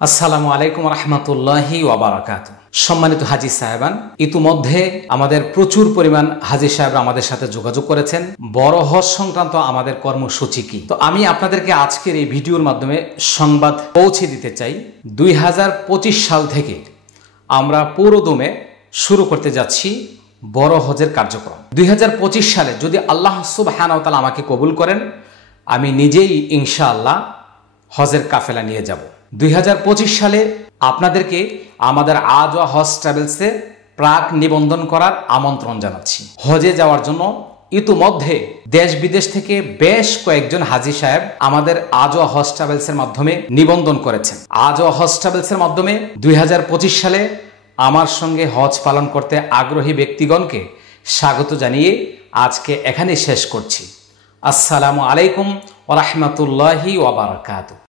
আসসালামু আলাইকুম রহমতুল্লাহি ওয়াবারাকাতু। সম্মানিত হাজী সাহেবান, ইতিমধ্যে আমাদের প্রচুর পরিমাণ হাজী সাহেবরা আমাদের সাথে যোগাযোগ করেছেন বড় হজ সংক্রান্ত আমাদের কর্মসূচি কি। তো আমি আপনাদেরকে আজকের এই ভিডিওর মাধ্যমে সংবাদ পৌঁছে দিতে চাই। 2025 সাল থেকে আমরা পুরোদমে শুরু করতে যাচ্ছি বড় হজের কার্যক্রম। 2025 সালে যদি আল্লাহ সুবহানাহু ওয়া তাআলা আমাকে কবুল করেন, আমি নিজেই ইনশাআল্লাহ হজের কাফেলা নিয়ে যাব। 2025 সালে আপনাদেরকে আমাদের আজওয়া হজ ট্রাভেলসে প্রাক নিবন্ধন করার আমন্ত্রণ জানাচ্ছি। হজে যাওয়ার জন্য ইতিমধ্যে দেশ বিদেশ থেকে বেশ কয়েকজন হাজী সাহেব আমাদের আজওয়া হজ ট্রাভেলসের মাধ্যমে নিবন্ধন করেছেন। আজওয়া হজ ট্রাভেলসের মাধ্যমে 2025 সালে আমার সঙ্গে হজ পালন করতে আগ্রহী ব্যক্তিগণকে স্বাগত জানিয়ে আজকে এখানে শেষ করছি। আসসালামু আলাইকুম ওয়া রাহমাতুল্লাহি ওয়া বারাকাতুহু।